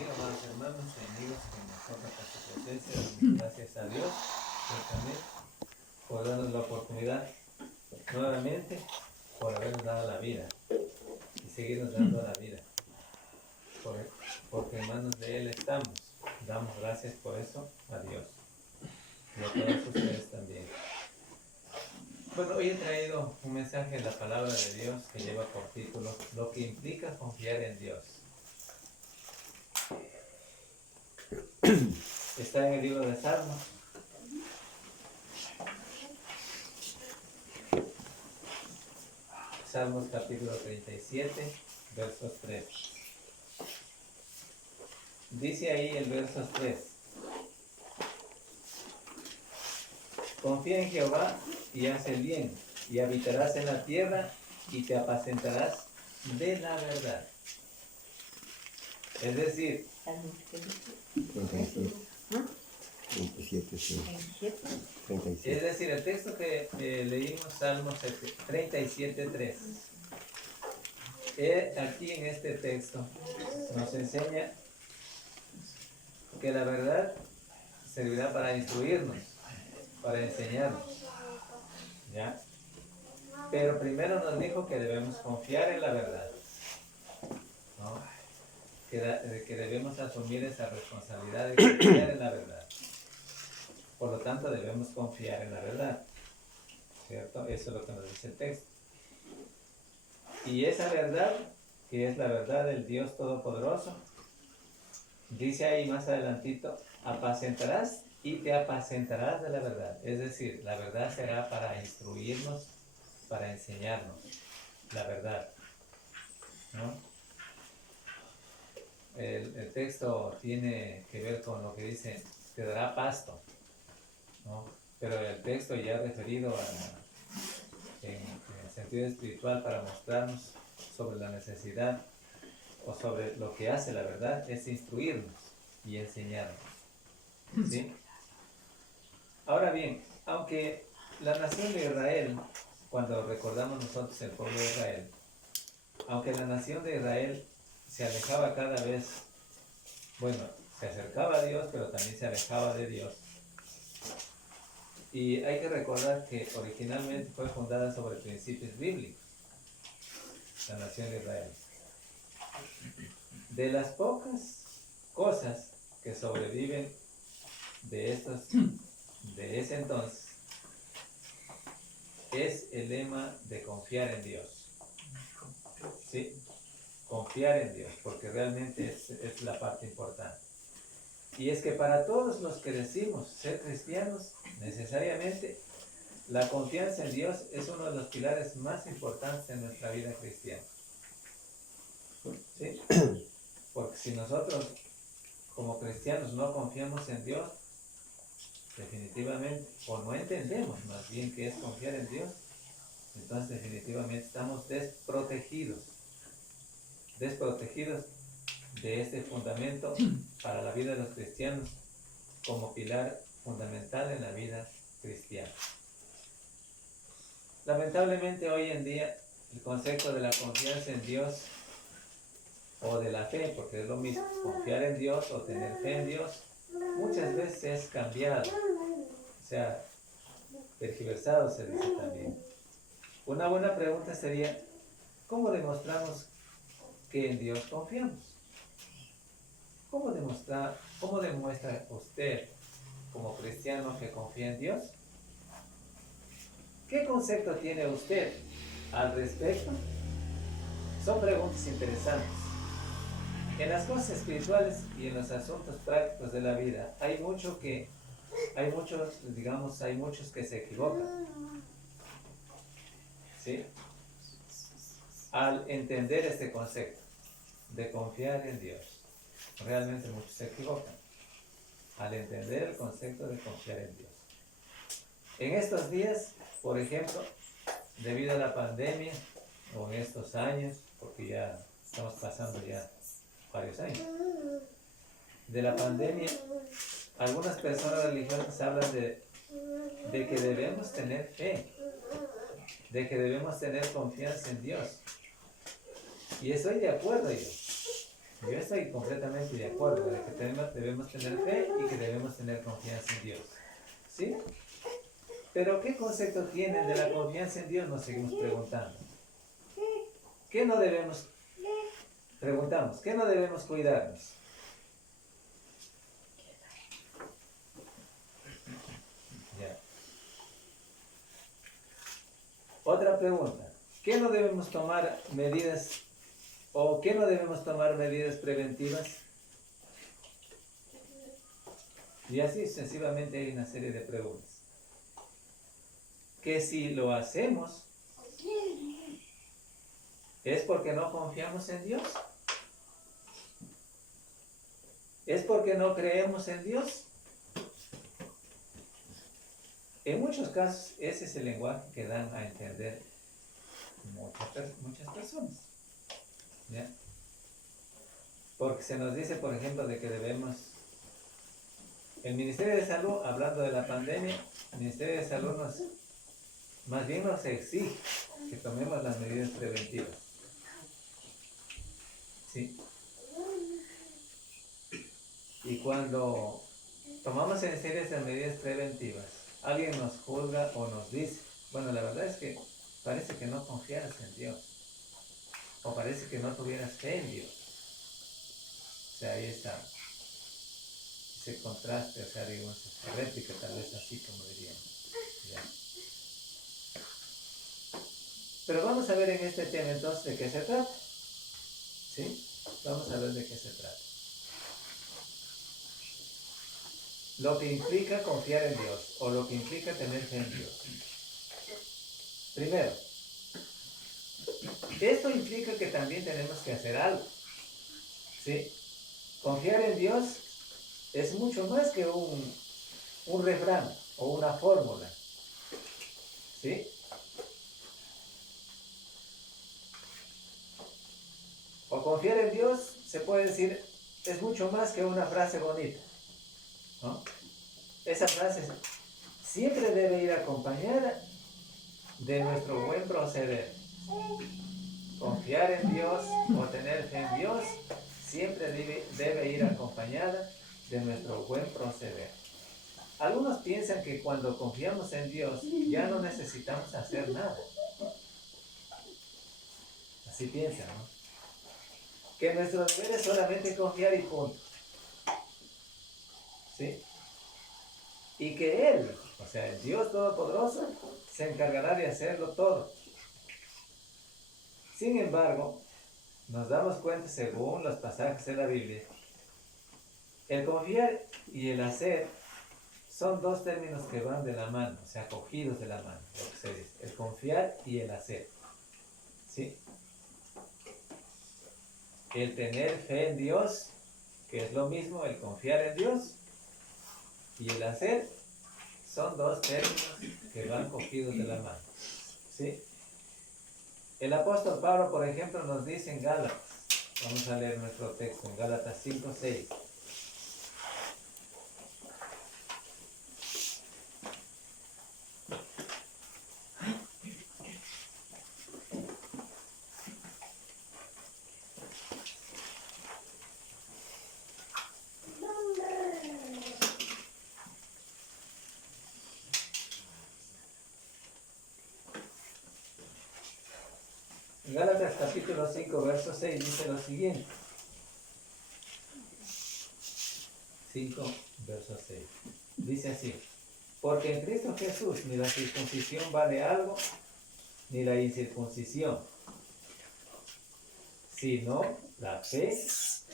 bendiga, amados hermanos y amigos, que nos toca con su presencia. Damos gracias a Dios también por darnos la oportunidad nuevamente, por habernos dado la vida y seguirnos dando la vida, porque en manos de Él estamos. Damos gracias por eso a Dios y a todos ustedes también. Bueno, hoy he traído un mensaje de la palabra de Dios que lleva por título Lo que implica confiar en Dios. Está en el libro de Salmos. Salmos capítulo 37, versos 3. Dice ahí el verso 3. Confía en Jehová y haz el bien, y habitarás en la tierra y te apacentarás de la verdad. Es decir, 37, sí. 37. Es decir, el texto que leímos, Salmos 37:3. Aquí en este texto nos enseña que la verdad servirá para instruirnos, para enseñarnos, ¿ya? Pero primero nos dijo que debemos confiar en la verdad, ¿no? Que debemos asumir esa responsabilidad de confiar en la verdad. Por lo tanto, debemos confiar en la verdad, ¿cierto? Eso es lo que nos dice el texto. Y esa verdad, que es la verdad del Dios Todopoderoso, dice ahí más adelantito, apacentarás y te apacentarás de la verdad. Es decir, la verdad será para instruirnos, para enseñarnos la verdad, ¿no? El texto tiene que ver con lo que dice, te dará pasto, ¿no? Pero el texto ya referido en sentido espiritual para mostrarnos sobre la necesidad o sobre lo que hace la verdad es instruirnos y enseñarnos, ¿sí? Ahora bien, aunque la nación de Israel, cuando recordamos nosotros el pueblo de Israel, aunque la nación de Israel se alejaba cada vez, bueno, se acercaba a Dios, pero también se alejaba de Dios. Y hay que recordar que originalmente fue fundada sobre principios bíblicos, la nación de Israel. De las pocas cosas que sobreviven de ese entonces, es el lema de confiar en Dios. ¿Sí? Confiar en Dios, porque realmente es la parte importante. Y es que para todos los que decimos ser cristianos, necesariamente la confianza en Dios es uno de los pilares más importantes en nuestra vida cristiana. ¿Sí? Porque si nosotros como cristianos no confiamos en Dios, definitivamente, o no entendemos más bien qué es confiar en Dios, entonces definitivamente estamos desprotegidos de este fundamento para la vida de los cristianos como pilar fundamental en la vida cristiana. Lamentablemente hoy en día el concepto de la confianza en Dios o de la fe, porque es lo mismo, confiar en Dios o tener fe en Dios, muchas veces es cambiado, o sea, tergiversado se dice también. Una buena pregunta sería, ¿cómo demostramos que en Dios confiamos? ¿Cómo demuestra usted como cristiano que confía en Dios? ¿Qué concepto tiene usted al respecto? Son preguntas interesantes. En las cosas espirituales y en los asuntos prácticos de la vida hay muchos que se equivocan, ¿sí? Al entender este concepto de confiar en Dios. Realmente muchos se equivocan al entender el concepto de confiar en Dios. En estos días, por ejemplo, debido a la pandemia, o en estos años, porque ya estamos pasando ya varios años, de la pandemia, algunas personas religiosas hablan de que debemos tener fe, de que debemos tener confianza en Dios. Y estoy de acuerdo yo. Yo estoy completamente de acuerdo, de que debemos tener fe y que debemos tener confianza en Dios. ¿Sí? Pero ¿qué concepto tienen de la confianza en Dios? Nos seguimos preguntando. ¿Qué no debemos? Preguntamos, ¿qué no debemos cuidarnos? Ya. Otra pregunta. ¿Qué no debemos tomar medidas o qué no debemos tomar medidas preventivas? Y así sucesivamente hay una serie de preguntas. Que si lo hacemos, ¿es porque no confiamos en Dios? ¿Es porque no creemos en Dios? En muchos casos, ese es el lenguaje que dan a entender muchas personas. ¿Ya? Porque se nos dice, por ejemplo, de que debemos... El Ministerio de Salud, hablando de la pandemia, el Ministerio de Salud más bien nos exige que tomemos las medidas preventivas. ¿Sí? Y cuando tomamos en serio esas medidas preventivas, alguien nos juzga o nos dice, bueno, la verdad es que parece que no confiaras en Dios, o parece que no tuvieras fe en Dios. O sea, ahí está ese contraste, o sea, digamos, esa réplica, tal vez así como diríamos. ¿Ya? Pero vamos a ver en este tema entonces de qué se trata. ¿Sí? Vamos a ver de qué se trata. Lo que implica confiar en Dios, o lo que implica tener fe en Dios. Primero, esto implica que también tenemos que hacer algo. ¿Sí? Confiar en Dios es mucho más que un refrán o una fórmula. ¿Sí? O confiar en Dios, se puede decir, es mucho más que una frase bonita, ¿no? Esa frase siempre debe ir acompañada de nuestro buen proceder. Confiar en Dios o tener fe en Dios siempre debe ir acompañada de nuestro buen proceder. Algunos piensan que cuando confiamos en Dios ya no necesitamos hacer nada. Así piensan, ¿no? Que nuestro deber es solamente confiar y punto. ¿Sí? Y que Él, o sea, el Dios Todopoderoso, se encargará de hacerlo todo. Sin embargo, nos damos cuenta, según los pasajes de la Biblia, el confiar y el hacer son dos términos que van de la mano, o sea, cogidos de la mano, lo que se dice, el confiar y el hacer. ¿Sí? El tener fe en Dios, que es lo mismo, el confiar en Dios, y el hacer, son dos términos que van cogidos de la mano. ¿Sí? El apóstol Pablo, por ejemplo, nos dice en Gálatas, vamos a leer nuestro texto, en Gálatas 5:6. En Gálatas capítulo 5, verso 6 dice lo siguiente. 5, verso 6. Dice así: porque en Cristo Jesús ni la circuncisión vale algo, ni la incircuncisión, sino la fe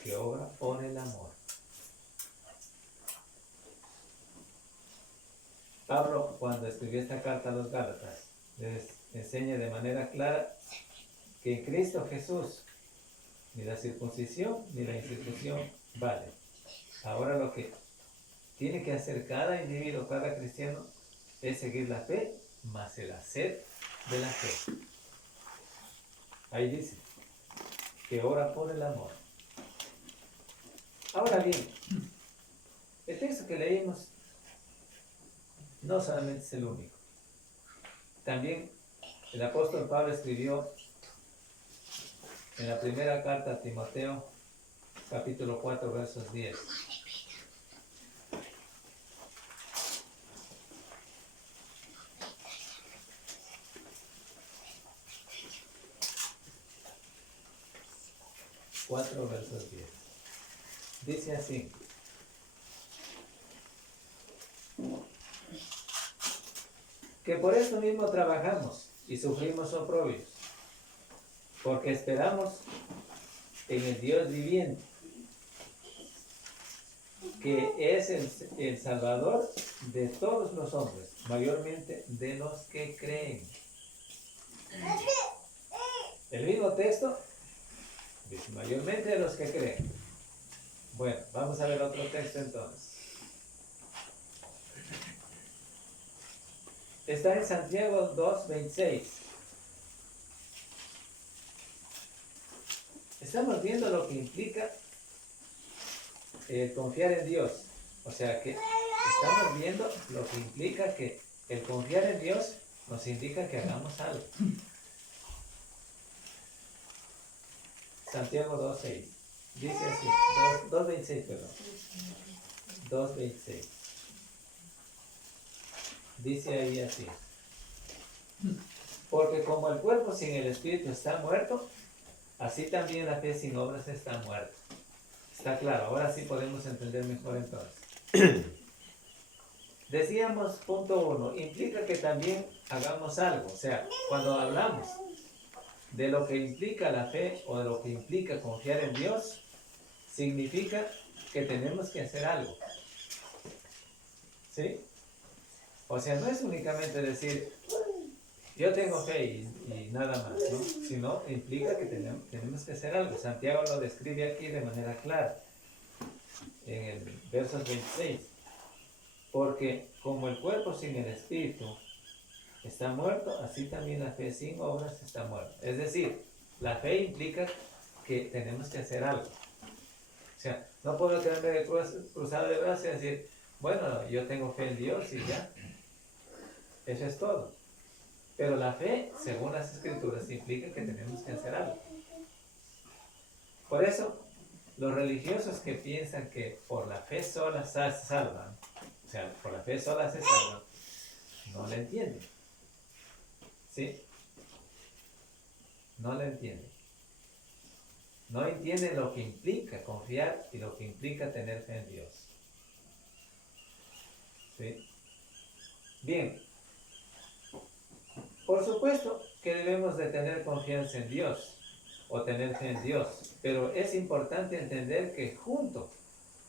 que obra por el amor. Pablo, cuando escribió esta carta a los Gálatas, les enseña de manera clara que en Cristo Jesús ni la circuncisión ni la incircuncisión vale. Ahora lo que tiene que hacer cada individuo, cada cristiano, es seguir la fe más el hacer de la fe. Ahí dice que obra por el amor. Ahora bien, el texto que leímos no solamente es el único. También el apóstol Pablo escribió en la primera carta a Timoteo, capítulo 4, versos 10. Cuatro versos 10. Dice así: que por esto mismo trabajamos y sufrimos oprobios, porque esperamos en el Dios viviente, que es el Salvador de todos los hombres, mayormente de los que creen. El mismo texto dice, mayormente de los que creen. Bueno, vamos a ver otro texto entonces. Está en Santiago 2:26. Estamos viendo lo que implica confiar en Dios. O sea que estamos viendo lo que implica que el confiar en Dios nos indica que hagamos algo. Santiago 2:6. Dice así, 2:26, perdón. 2:26. Dice ahí así: porque como el cuerpo sin el espíritu está muerto, así también la fe sin obras está muerta. Está claro, ahora sí podemos entender mejor entonces. Decíamos, punto 1, implica que también hagamos algo. O sea, cuando hablamos de lo que implica la fe o de lo que implica confiar en Dios, significa que tenemos que hacer algo. ¿Sí? O sea, no es únicamente decir, yo tengo fe y nada más, ¿no? Sino implica que tenemos que hacer algo. Santiago lo describe aquí de manera clara, en el verso 26. Porque como el cuerpo sin el espíritu está muerto, así también la fe sin obras está muerta. Es decir, la fe implica que tenemos que hacer algo. O sea, no puedo quedarme cruzado de brazos y decir, bueno, yo tengo fe en Dios y ya. Eso es todo. Pero la fe, según las Escrituras, implica que tenemos que hacer algo. Por eso, los religiosos que piensan que por la fe sola se salvan, o sea, por la fe sola se salvan, no la entienden. ¿Sí? No la entienden. No entienden lo que implica confiar y lo que implica tener fe en Dios. ¿Sí? Bien. Por supuesto que debemos de tener confianza en Dios o tener fe en Dios, pero es importante entender que junto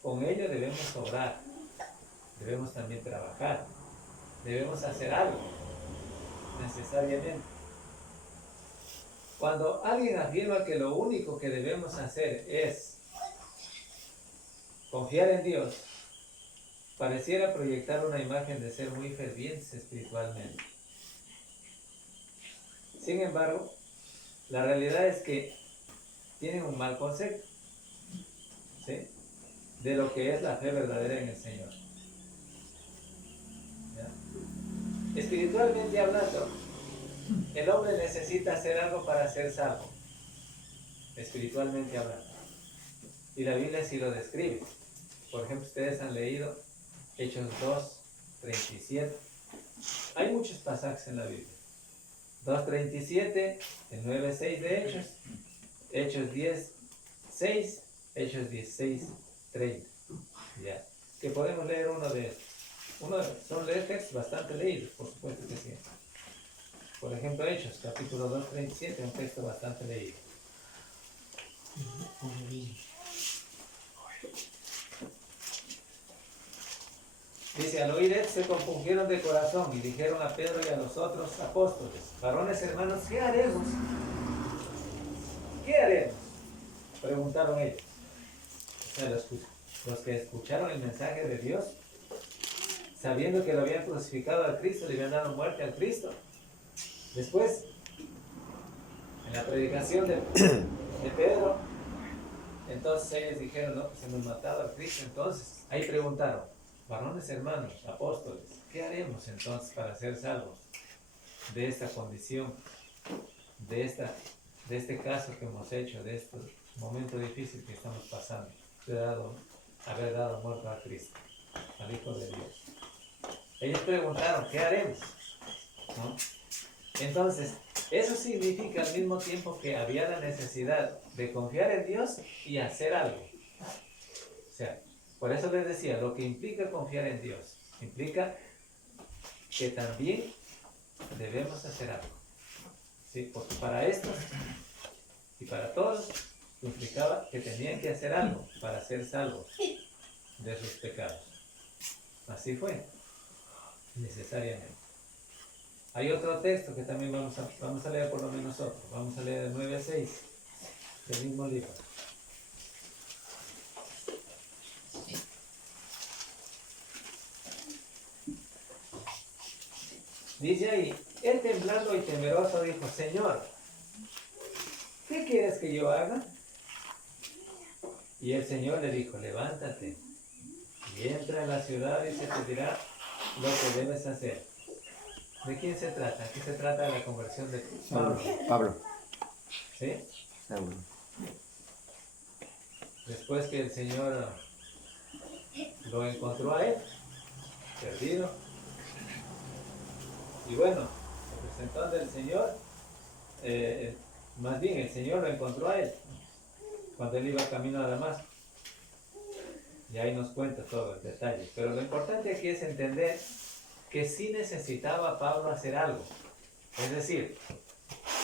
con ello debemos obrar, debemos también trabajar, debemos hacer algo necesariamente. Cuando alguien afirma que lo único que debemos hacer es confiar en Dios, pareciera proyectar una imagen de ser muy fervientes espiritualmente. Sin embargo, la realidad es que tienen un mal concepto, ¿sí?, de lo que es la fe verdadera en el Señor. ¿Ya? Espiritualmente hablando, el hombre necesita hacer algo para ser salvo, espiritualmente hablando. Y la Biblia sí lo describe. Por ejemplo, ustedes han leído Hechos 2:37. Hay muchos pasajes en la Biblia. 2:37, el 9:6 de Hechos, Hechos 10:6, Hechos 16:30. Ya. Que podemos leer uno de estos. Son textos bastante leídos, por supuesto que sí. Por ejemplo, Hechos, capítulo 2:37, un texto bastante leído. Dice, al oír esto se compungieron de corazón y dijeron a Pedro y a los otros apóstoles, varones hermanos, ¿qué haremos? ¿Qué haremos? Preguntaron ellos. O sea, los que escucharon el mensaje de Dios, sabiendo que lo habían crucificado al Cristo, le habían dado muerte al Cristo. Después, en la predicación de Pedro, entonces ellos dijeron, no, pues hemos matado al Cristo. Entonces, ahí preguntaron, varones hermanos, apóstoles, ¿qué haremos entonces para ser salvos de esta condición, de este caso que hemos hecho, de momento difícil que estamos pasando, haber dado muerto a Cristo, al Hijo de Dios. Ellos preguntaron, ¿qué haremos? ¿No? Entonces, eso significa al mismo tiempo que había la necesidad de confiar en Dios y hacer algo. O sea, por eso les decía, lo que implica confiar en Dios, implica que también debemos hacer algo. ¿Sí? Porque para estos y para todos implicaba que tenían que hacer algo para ser salvos de sus pecados. Así fue, necesariamente. Hay otro texto que también vamos a leer por lo menos otro. Vamos a leer de 9 a 6 del mismo libro. Dice ahí, él temblando y temeroso dijo, Señor, ¿qué quieres que yo haga? Y el Señor le dijo, levántate y entra en la ciudad y se te dirá lo que debes hacer. ¿De quién se trata? Aquí se trata de la conversión de Pablo. Pablo. ¿Sí? Saulo. Después que el Señor lo encontró a él, perdido. Y bueno, se presentó ante el Señor, más bien el Señor lo encontró a él, cuando él iba camino a Damasco. Y ahí nos cuenta todo el detalle. Pero lo importante aquí es entender que sí necesitaba Pablo hacer algo. Es decir,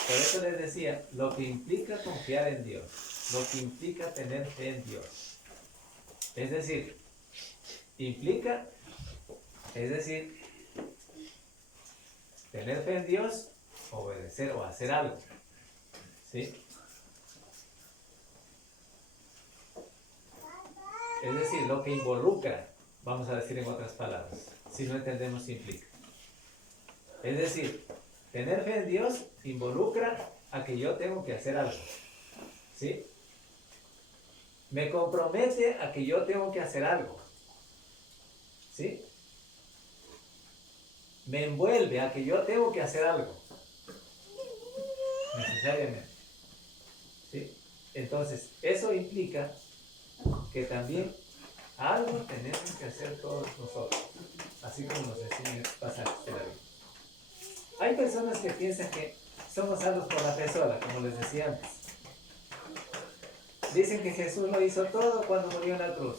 por eso les decía, lo que implica confiar en Dios, lo que implica tener fe en Dios. Es decir, tener fe en Dios, obedecer o hacer algo. ¿Sí? Es decir, lo que involucra, vamos a decir en otras palabras, si no entendemos implica. Es decir, tener fe en Dios involucra a que yo tengo que hacer algo. ¿Sí? Me compromete a que yo tengo que hacer algo. ¿Sí? Me envuelve a que yo tengo que hacer algo. Necesariamente. ¿Sí? Entonces, eso implica que también algo tenemos que hacer todos nosotros, así como nos enseñan estos pasajes de la Biblia. Hay personas que piensan que somos salvos por la fe sola, como les decía antes. Dicen que Jesús lo hizo todo cuando murió en la cruz.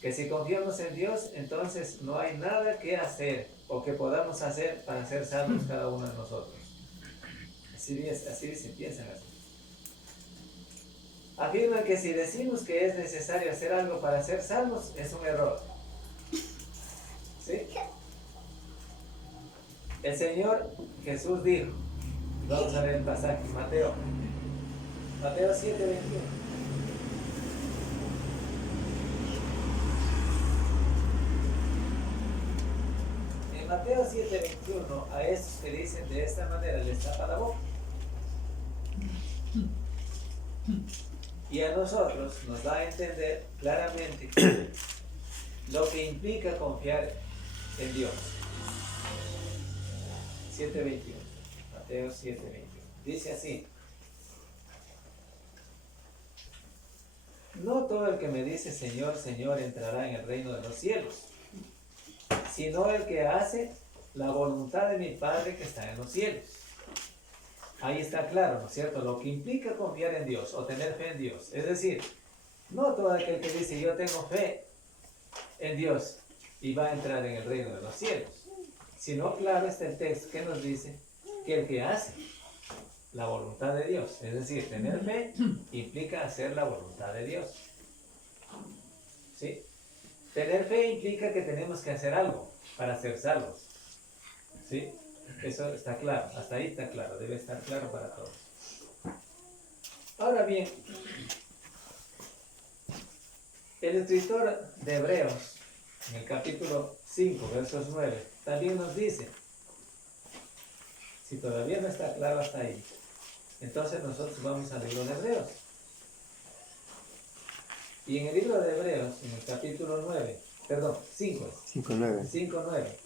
Que si confiamos en Dios, entonces no hay nada que hacer o que podamos hacer para ser salvos cada uno de nosotros. Así dicen, piensan así. Afirman que si decimos que es necesario hacer algo para ser salvos, es un error. ¿Sí? El Señor Jesús dijo, vamos a leer el pasaje, Mateo 7:21. En Mateo 7:21, a esos que dicen de esta manera les tapa la boca. Y a nosotros nos da a entender claramente lo que implica confiar en Dios. 7:21, Mateo 7:21. Dice así: no todo el que me dice Señor, Señor entrará en el reino de los cielos, sino el que hace la voluntad de mi Padre que está en los cielos. Ahí está claro, ¿no es cierto? Lo que implica confiar en Dios o tener fe en Dios. Es decir, no todo aquel que dice yo tengo fe en Dios y va a entrar en el reino de los cielos. Sino, claro, está el texto que nos dice que el que hace la voluntad de Dios, es decir, tener fe implica hacer la voluntad de Dios. ¿Sí? Tener fe implica que tenemos que hacer algo para ser salvos. ¿Sí? Eso está claro, hasta ahí está claro, debe estar claro para todos. Ahora bien, el escritor de Hebreos, en el capítulo 5, versos 9, también nos dice, si todavía no está claro hasta ahí, entonces nosotros vamos al libro de Hebreos. Y en el libro de Hebreos, en el capítulo 9, perdón, 5:9.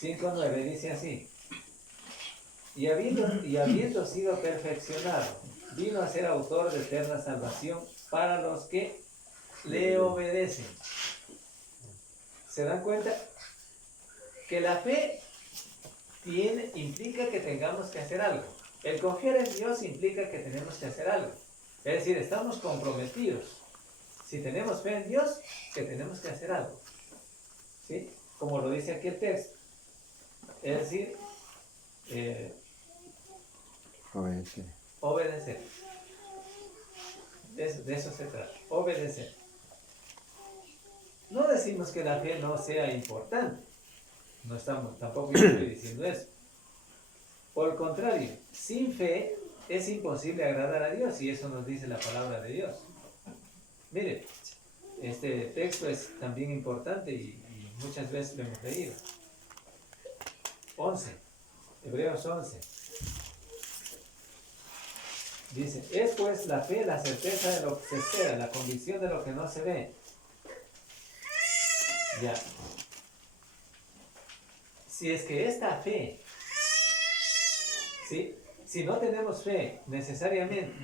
5:9 dice así: habiendo sido perfeccionado, vino a ser autor de eterna salvación para los que le obedecen. ¿Se dan cuenta? Que la fe implica que tengamos que hacer algo. El confiar en Dios implica que tenemos que hacer algo. Es decir, estamos comprometidos. Si tenemos fe en Dios, que tenemos que hacer algo. ¿Sí? Como lo dice aquí el texto. Es decir, obedecer. De eso se trata. Obedecer. No decimos que la fe no sea importante. Tampoco yo estoy diciendo eso. Por el contrario, sin fe es imposible agradar a Dios, y eso nos dice la palabra de Dios. Miren, este texto es también importante y muchas veces lo hemos leído. 11, Hebreos 11. Dice, es pues la fe la certeza de lo que se espera, la convicción de lo que no se ve. Ya. Si es que esta fe, ¿sí? Si no tenemos fe necesariamente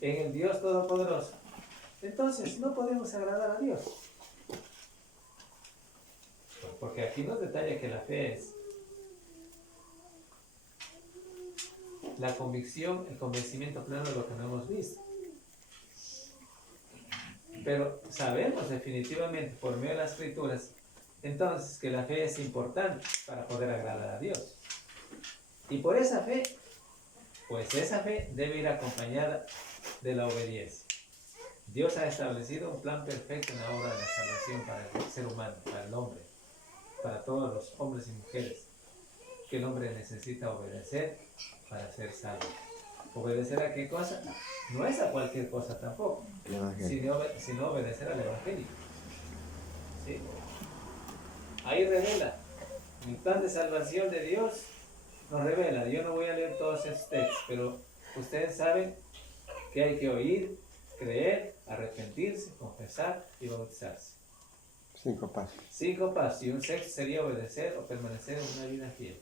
en el Dios Todopoderoso, entonces no podemos agradar a Dios. Porque aquí nos detalla que la fe es la convicción, el convencimiento pleno de lo que no hemos visto. Pero sabemos definitivamente por medio de las Escrituras entonces que la fe es importante para poder agradar a Dios. Y por esa fe, pues esa fe debe ir acompañada de la obediencia. Dios ha establecido un plan perfecto en la obra de la salvación para el ser humano, para el hombre, para todos los hombres y mujeres, que el hombre necesita obedecer para ser salvo. ¿Obedecer a qué cosa? No es a cualquier cosa tampoco, sino obedecer al Evangelio. ¿Sí? Ahí revela, el plan de salvación de Dios nos revela. Yo no voy a leer todos estos textos, pero ustedes saben que hay que oír, creer, arrepentirse, confesar y bautizarse. 5 pasos. 5 pasos, y un sexto sería obedecer o permanecer en una vida fiel.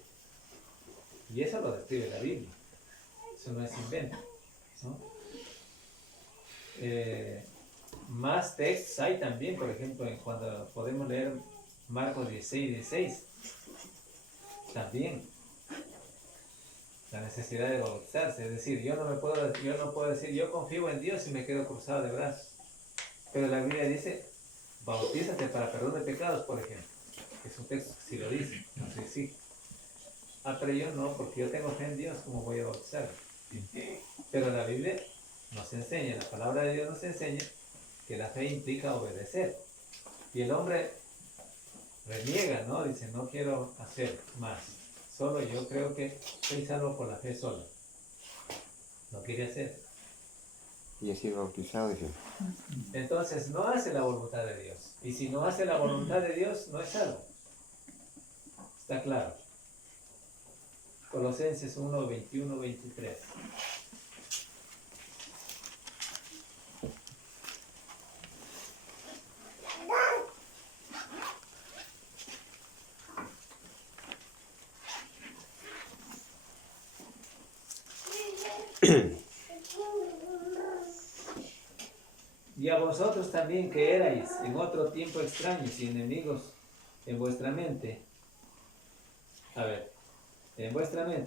Y eso lo describe la Biblia. Eso no es invento, ¿no? Más textos hay también, por ejemplo, cuando podemos leer Marcos 16. También la necesidad de bautizarse. Es decir, yo no puedo decir yo confío en Dios y me quedo cruzado de brazos. Pero la Biblia dice, bautízate para perdón de pecados, por ejemplo. Es un texto que sí lo dice. Entonces sí. Pero yo no, porque yo tengo fe en Dios, ¿cómo voy a bautizarme? Pero la Biblia nos enseña, la palabra de Dios nos enseña que la fe implica obedecer. Y el hombre reniega, ¿no? Dice, no quiero hacer más. Solo yo creo que soy salvo por la fe sola. No quiere hacer. Y he sido bautizado, dice. Entonces no hace la voluntad de Dios. Y si no hace la voluntad de Dios, no es salvo. Está claro. Colosenses 1, 21, 23. Y a vosotros también que erais en otro tiempo extraños y enemigos en vuestra mente,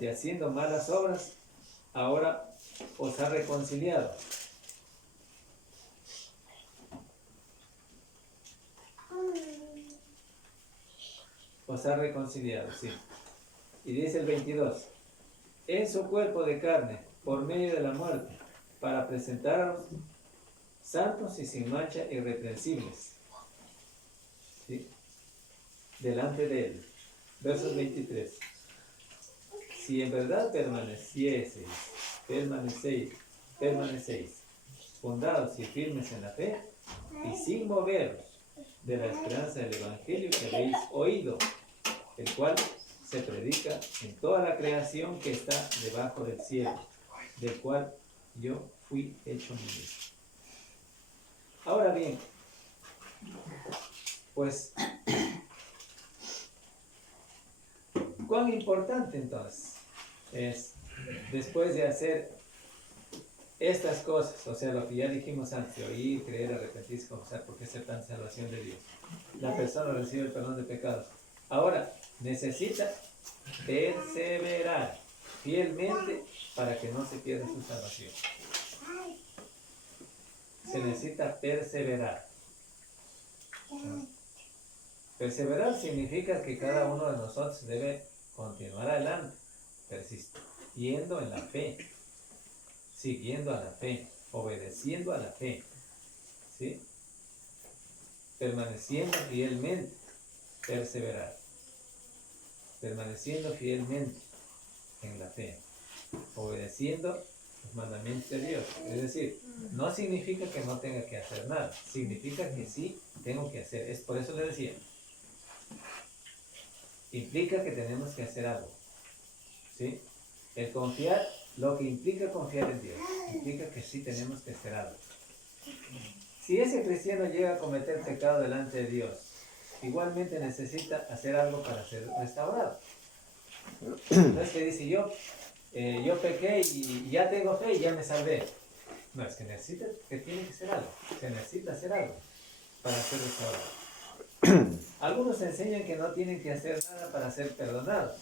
haciendo malas obras, ahora os ha reconciliado. Os ha reconciliado, sí. Y dice el 22, en su cuerpo de carne, por medio de la muerte, para presentaros santos y sin mancha irreprensibles, ¿sí? Delante de él. Versos 23. Si en verdad permanecéis, fundados y firmes en la fe, y sin moveros de la esperanza del Evangelio que habéis oído, el cual se predica en toda la creación que está debajo del cielo, del cual yo fui hecho ministro. Ahora bien, pues, ¿cuán importante entonces es, después de hacer estas cosas, o sea, lo que ya dijimos antes, oír, creer, arrepentirse, confesar, porque es tan salvación de Dios, la persona recibe el perdón de pecados. Ahora, necesita perseverar fielmente para que no se pierda su salvación. Se necesita perseverar. Perseverar significa que cada uno de nosotros debe continuar adelante, persistiendo en la fe, siguiendo a la fe, obedeciendo a la fe, ¿sí? Permaneciendo fielmente, perseverar, permaneciendo fielmente en la fe, obedeciendo los mandamientos de Dios. Es decir, no significa que no tenga que hacer nada, significa que sí tengo que hacer. Es por eso le decía, implica que tenemos que hacer algo, ¿sí? El confiar, lo que implica confiar en Dios, implica que sí tenemos que hacer algo. Si ese cristiano llega a cometer pecado delante de Dios, igualmente necesita hacer algo para ser restaurado. Entonces, que dice yo pequé y ya tengo fe y ya me salvé. No, es que tiene que hacer algo, se necesita hacer algo para ser restaurado. Algunos enseñan que no tienen que hacer nada para ser perdonados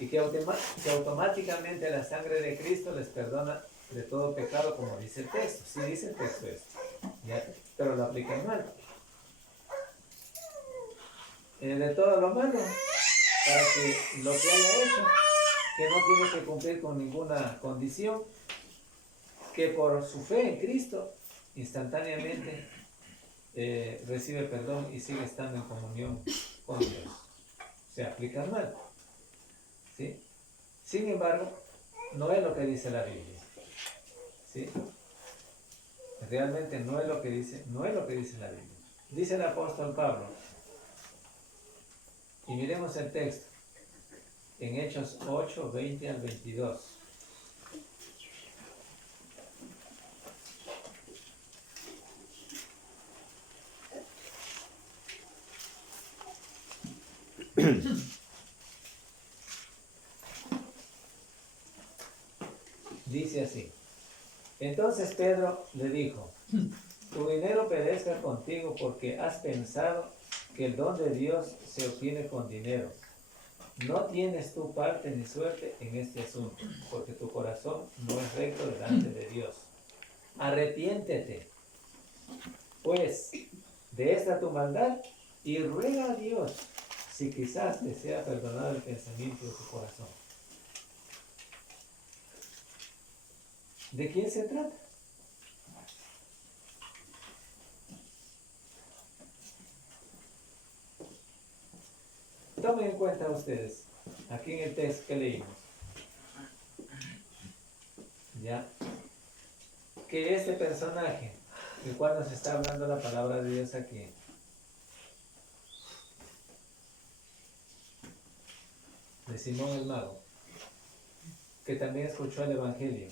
y que automáticamente la sangre de Cristo les perdona de todo pecado, como dice el texto. Sí dice el texto esto, ¿ya? Pero lo aplican mal. De todo lo malo, para que lo que haya hecho, que no tiene que cumplir con ninguna condición, que por su fe en Cristo instantáneamente recibe perdón y sigue estando en comunión con Dios. Se aplica mal, ¿sí? Sin embargo, no es lo que dice la Biblia, ¿sí? Realmente no es lo que dice la Biblia. Dice el apóstol Pablo, y miremos el texto, en Hechos 8, 20 al 22. Dice así: entonces Pedro le dijo, tu dinero perezca contigo porque has pensado que el don de Dios se obtiene con dinero. No tienes tu parte ni suerte en este asunto, porque tu corazón no es recto delante de Dios. Arrepiéntete, pues, de esta tu maldad y ruega a Dios si quizás te sea perdonado el pensamiento de tu corazón. ¿De quién se trata? Tomen en cuenta ustedes, aquí en el texto que leímos, ¿ya? Que este personaje, del cual nos está hablando la palabra de Dios aquí, de Simón el Mago, que también escuchó el Evangelio,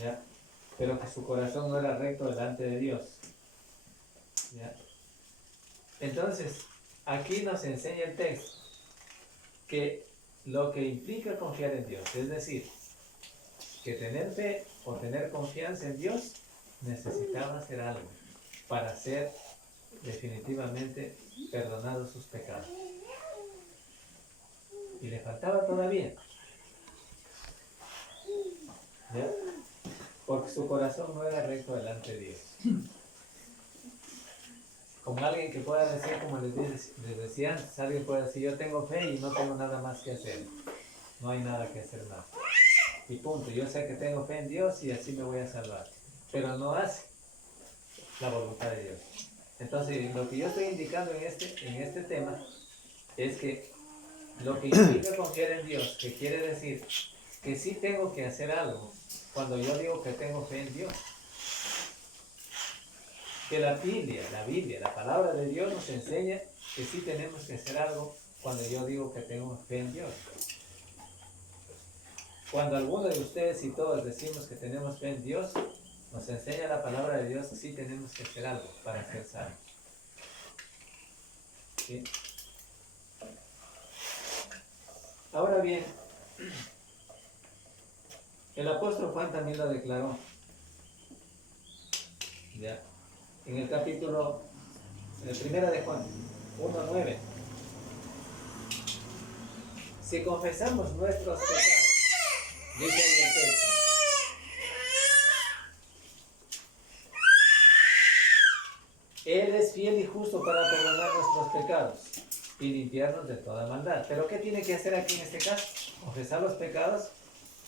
¿ya? Pero que su corazón no era recto delante de Dios, ¿ya? Entonces, aquí nos enseña el texto que lo que implica confiar en Dios, es decir, que tener fe o tener confianza en Dios, necesitaba hacer algo para ser definitivamente perdonados sus pecados. Y le faltaba todavía, ¿ya? Porque su corazón no era recto delante de Dios. Como alguien que pueda decir, como les decía antes, alguien puede decir, yo tengo fe y no tengo nada más que hacer. No hay nada que hacer más. Y punto, yo sé que tengo fe en Dios y así me voy a salvar. Pero no hace la voluntad de Dios. Entonces, lo que yo estoy indicando en este tema es que lo que implica confiar en Dios, que quiere decir que sí tengo que hacer algo cuando yo digo que tengo fe en Dios. Que la Biblia, la palabra de Dios nos enseña que sí tenemos que hacer algo cuando yo digo que tengo fe en Dios. Cuando alguno de ustedes y todos decimos que tenemos fe en Dios, nos enseña la palabra de Dios que sí tenemos que hacer algo para ser salvos. ¿Sí? Ahora bien, el apóstol Juan también lo declaró. ¿Ya? En el capítulo, en el primero de Juan 1:9. Si confesamos nuestros pecados, dice ahí el texto, Él es fiel y justo para perdonar nuestros pecados y limpiarnos de toda maldad. ¿Pero qué tiene que hacer aquí en este caso? Confesar los pecados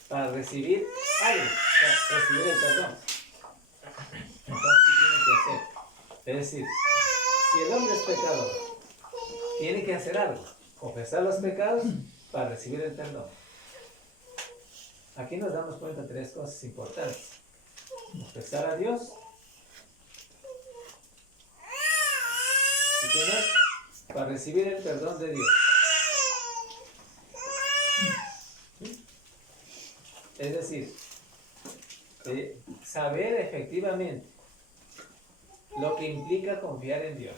para recibir algo, o sea, recibir el perdón. Entonces, ¿qué tiene que hacer? Es decir, si el hombre es pecador, tiene que hacer algo, confesar los pecados para recibir el perdón. Aquí nos damos cuenta de tres cosas importantes. Confesar a Dios. ¿Y qué más? Para recibir el perdón de Dios. Es decir, saber efectivamente lo que implica confiar en Dios.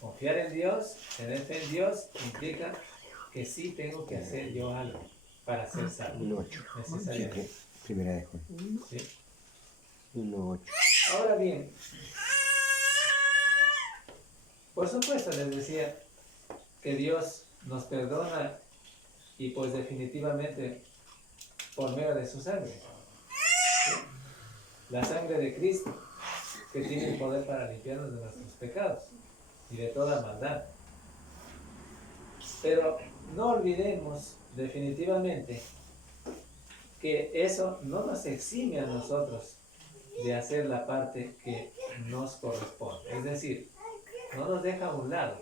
Confiar en Dios, tener fe en Dios, implica que sí tengo que hacer yo algo para ser salvo. 1:8. Necesariamente. Primera de Juan. ¿Sí? 1:8. Ahora bien, por supuesto les decía que Dios nos perdona y pues definitivamente por medio de su sangre. ¿Sí? La sangre de Cristo, que tiene el poder para limpiarnos de nuestros pecados y de toda maldad. Pero no olvidemos definitivamente que eso no nos exime a nosotros de hacer la parte que nos corresponde. Es decir, no nos deja a un lado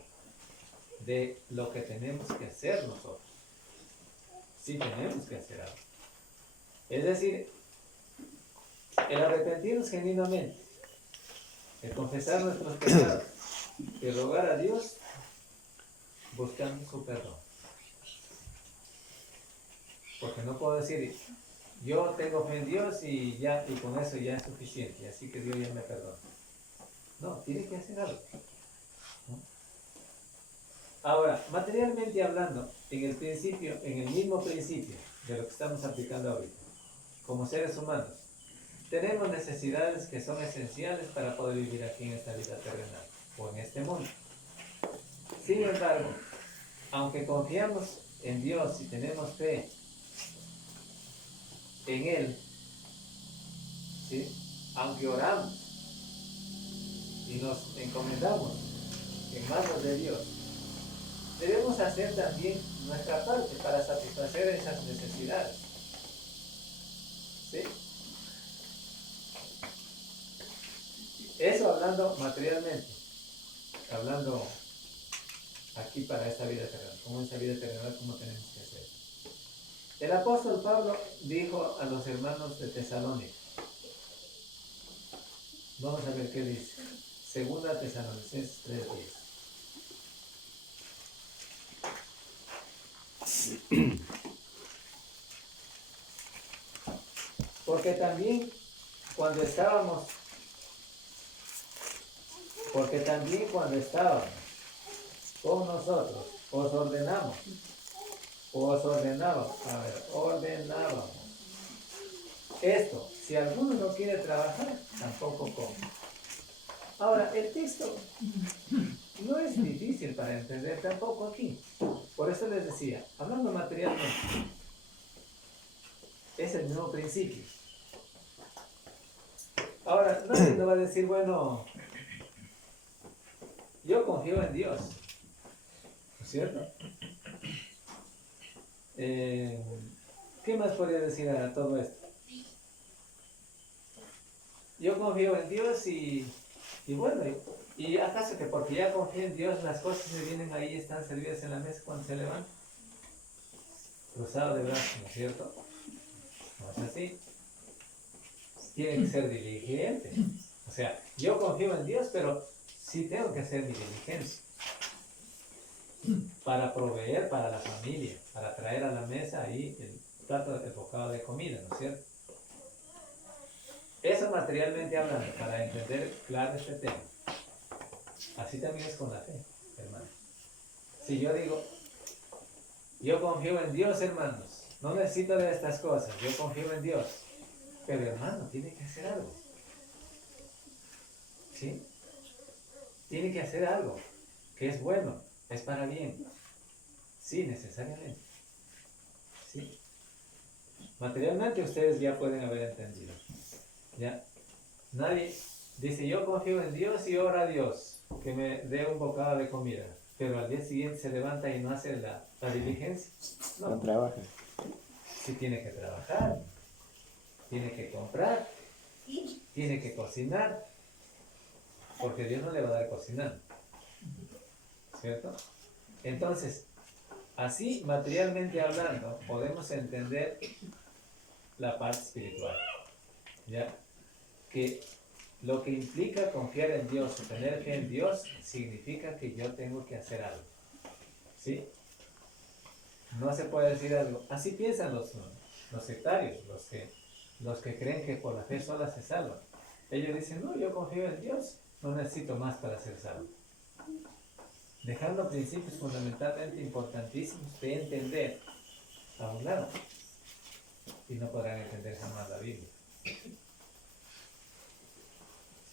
de lo que tenemos que hacer nosotros. Sí tenemos que hacer algo. Es decir, el arrepentirnos genuinamente, el confesar nuestros pecados, el rogar a Dios buscando su perdón. Porque no puedo decir, yo tengo fe en Dios y ya, y con eso ya es suficiente, así que Dios ya me perdona. No, tiene que hacer algo. ¿No? Ahora, materialmente hablando, en el principio, en el mismo principio de lo que estamos aplicando ahorita, como seres humanos, tenemos necesidades que son esenciales para poder vivir aquí en esta vida terrenal o en este mundo. Sin embargo, aunque confiamos en Dios y tenemos fe en Él, ¿sí? Aunque oramos y nos encomendamos en manos de Dios, debemos hacer también nuestra parte para satisfacer esas necesidades. ¿Sí? Eso hablando materialmente, hablando aquí para esta vida terrenal, como esta vida terrenal, ¿cómo tenemos que hacer? El apóstol Pablo dijo a los hermanos de Tesalónica, vamos a ver qué dice, segunda Tesalonicenses 3:10. Porque también cuando estábamos con nosotros, ordenábamos esto, si alguno no quiere trabajar, tampoco come. Ahora, el texto no es difícil para entender tampoco aquí. Por eso les decía, hablando materialmente, es el mismo principio. Ahora, nadie nos va a decir, bueno, yo confío en Dios, ¿no es cierto? ¿Qué más podría decir a todo esto? Yo confío en Dios y bueno, y acaso que porque ya confío en Dios las cosas se vienen ahí, están servidas en la mesa cuando se levantan, cruzado de brazos, ¿no es cierto? No es así. Tiene que ser diligente. O sea, yo confío en Dios, pero sí tengo que hacer mi diligencia para proveer para la familia, para traer a la mesa ahí el plato, el bocado de comida, ¿no es cierto? Eso materialmente hablando, para entender claro este tema. Así también es con la fe, hermano. Si yo digo, Yo confío en Dios, hermanos. No necesito de estas cosas. Yo confío en Dios. Pero hermano, tiene que hacer algo. ¿Sí? Tiene que hacer algo que es bueno, es para bien. Sí, necesariamente. Sí. Materialmente ustedes ya pueden haber entendido. Ya. Nadie dice, yo confío en Dios y ora a Dios que me dé un bocado de comida. Pero al día siguiente se levanta y no hace la diligencia. No trabaja. Sí tiene que trabajar, tiene que comprar, tiene que cocinar, porque Dios no le va a dar cocinar. ¿Cierto? Entonces, así materialmente hablando, podemos entender la parte espiritual. ¿Ya? Que lo que implica confiar en Dios o tener fe en Dios significa que yo tengo que hacer algo. ¿Sí? No se puede decir algo. Así piensan los sectarios, los que creen que por la fe sola se salvan. Ellos dicen, no, yo confío en Dios, no necesito más para ser salvo. Dejando principios fundamentalmente importantísimos de entender a un lado. Y no podrán entender jamás la Biblia.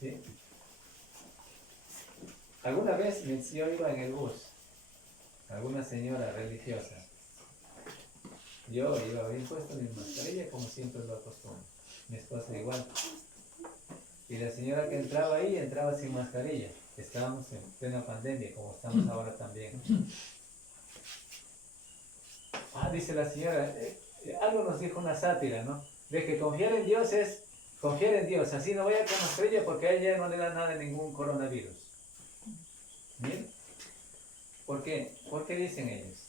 ¿Sí? Alguna vez yo iba en el bus, alguna señora religiosa. Yo iba bien puesto mi mascarilla como siempre lo acostumbro. Mi esposa igual. Y la señora que entraba ahí entraba sin mascarilla. Estábamos en plena pandemia, como estamos ahora también. Dice la señora, algo nos dijo una sátira, ¿no? De que confiar en Dios es confiar en Dios. Así no vaya con mascarilla porque a ella no le da nada de ningún coronavirus. ¿Bien? ¿Por qué? ¿Por qué dicen ellos?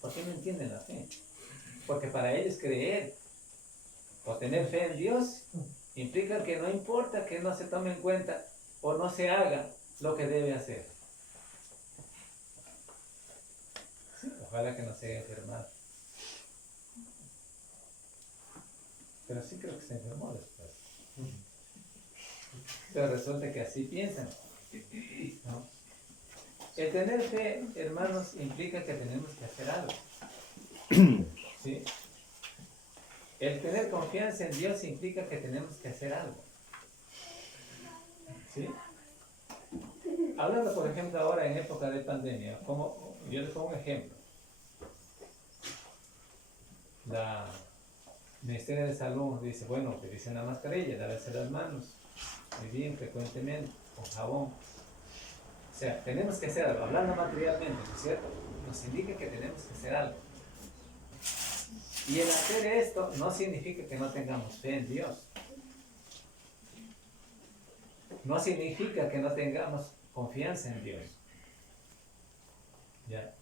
¿Por qué no entienden la fe? Porque para ellos creer o tener fe en Dios implica que no importa que no se tome en cuenta o no se haga lo que debe hacer. Sí, ojalá que no se haya enfermado. Pero sí creo que se enfermó después. Pero resulta que así piensan, ¿no? El tener fe, hermanos, implica que tenemos que hacer algo. ¿Sí? El tener confianza en Dios implica que tenemos que hacer algo. ¿Sí? Hablando, por ejemplo, ahora en época de pandemia, como yo les pongo un ejemplo. La Ministerio de Salud dice, bueno, utilicen la mascarilla, lávense las manos, muy bien, frecuentemente, con jabón. O sea, tenemos que hacer algo, hablando materialmente, ¿no es cierto? Nos indica que tenemos que hacer algo. Y el hacer esto no significa que no tengamos fe en Dios. No significa que no tengamos confianza en Dios. ¿Ya?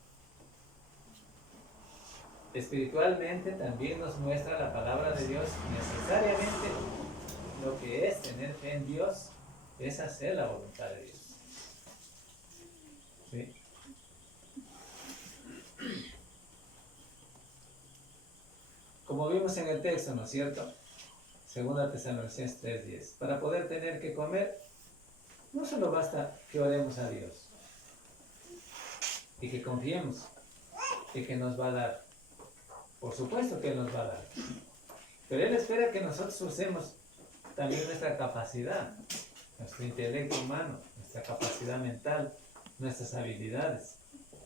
Espiritualmente también nos muestra la palabra de Dios necesariamente lo que es tener fe en Dios, es hacer la voluntad de Dios. ¿Sí? Como vimos en el texto, ¿no es cierto? Segunda Tesalonicenses 3:10. Para poder tener que comer, no solo basta que oremos a Dios y que confiemos y que nos va a dar. Por supuesto que Él nos va a dar. Pero Él espera que nosotros usemos también nuestra capacidad, nuestro intelecto humano, nuestra capacidad mental, nuestras habilidades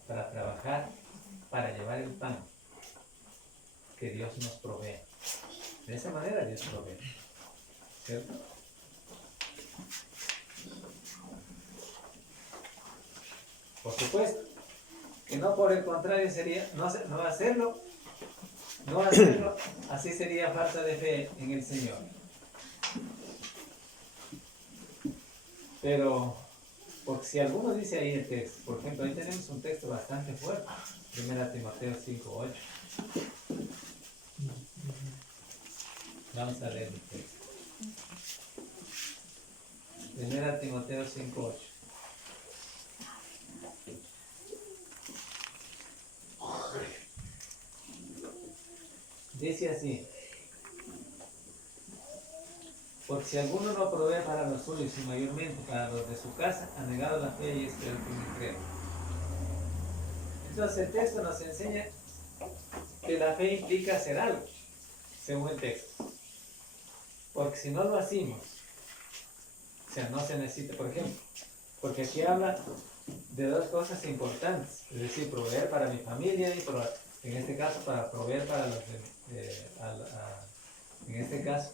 para trabajar, para llevar el pan que Dios nos provee. De esa manera Dios provee. ¿Cierto? Por supuesto que no, por el contrario sería no hacerlo, así sería falta de fe en el Señor. Pero, porque si alguno dice ahí el texto, por ejemplo, ahí tenemos un texto bastante fuerte, 1 Timoteo 5:8. Vamos a leer el texto. 1 Timoteo 5:8. Dice así: porque si alguno no provee para los suyos y mayormente para los de su casa, ha negado la fe y es peor que un incrédulo. Entonces el texto nos enseña que la fe implica hacer algo, según el texto. Porque si no lo hacemos, o sea, no se necesita, por ejemplo, porque aquí habla de dos cosas importantes, es decir, proveer para mi familia y en este caso para proveer para los en este caso,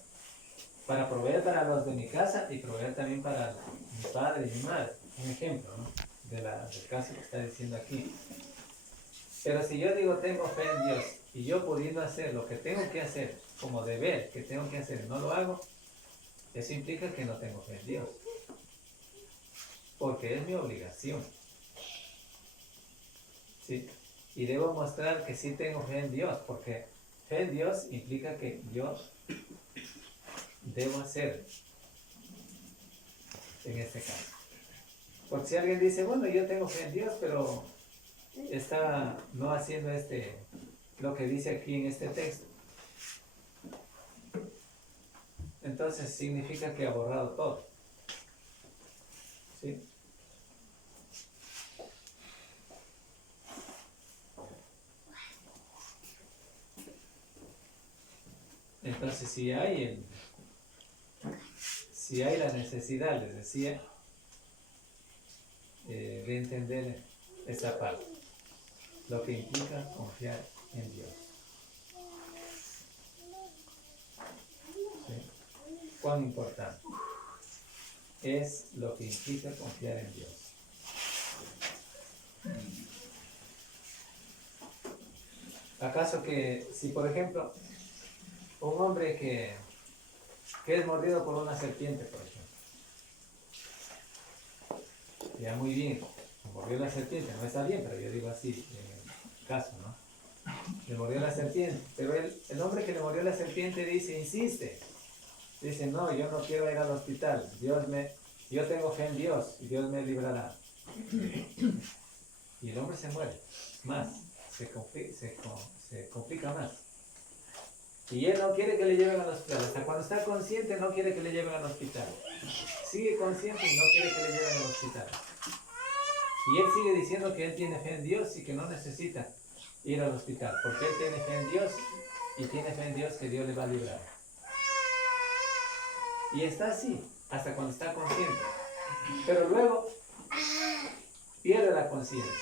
para proveer para los de mi casa y proveer también para mi padre y mi madre. Un ejemplo, ¿no? Del caso que está diciendo aquí. Pero si yo digo tengo fe en Dios y yo pudiendo hacer lo que tengo que hacer como deber que tengo que hacer y no lo hago, eso implica que no tengo fe en Dios. Porque es mi obligación. ¿Sí? Y debo mostrar que sí tengo fe en Dios, porque fe en Dios implica que yo debo hacer en este caso. Porque si alguien dice, bueno, yo tengo fe en Dios, pero está no haciendo lo que dice aquí en este texto, entonces significa que ha borrado todo. ¿Sí? Entonces si hay la necesidad, les decía, de entender esa parte, lo que implica confiar en Dios. ¿Sí? ¿Cuán importante es lo que implica confiar en Dios? ¿Acaso que si por ejemplo un hombre que es mordido por una serpiente, por ejemplo, ya muy bien, mordió la serpiente, no está bien, pero yo digo así, en el caso, ¿no? Le mordió la serpiente, pero el hombre que le mordió la serpiente insiste, dice, no, yo no quiero ir al hospital, yo tengo fe en Dios y Dios me librará. Y el hombre se muere, se complica más. Y él no quiere que le lleven al hospital, hasta cuando está consciente no quiere que le lleven al hospital. Sigue consciente y no quiere que le lleven al hospital. Y él sigue diciendo que él tiene fe en Dios y que no necesita ir al hospital, porque él tiene fe en Dios y tiene fe en Dios que Dios le va a librar. Y está así, hasta cuando está consciente. Pero luego pierde la conciencia.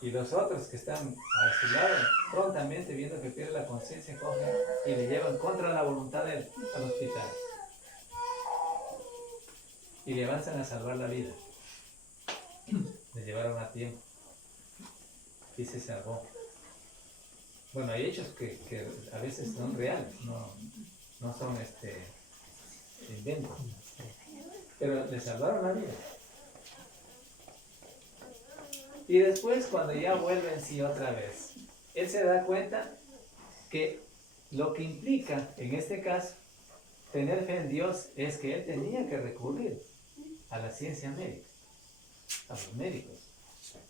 Y los otros que están a su lado, prontamente viendo que pierde la conciencia, cogen y le llevan contra la voluntad de él al hospital. Y le avanzan a salvar la vida. Le llevaron a tiempo. Y se salvó. Bueno, hay hechos que a veces son reales, no son inventos. Pero le salvaron la vida. Y después, cuando ya vuelve en sí otra vez, él se da cuenta que lo que implica, en este caso, tener fe en Dios es que él tenía que recurrir a la ciencia médica, a los médicos.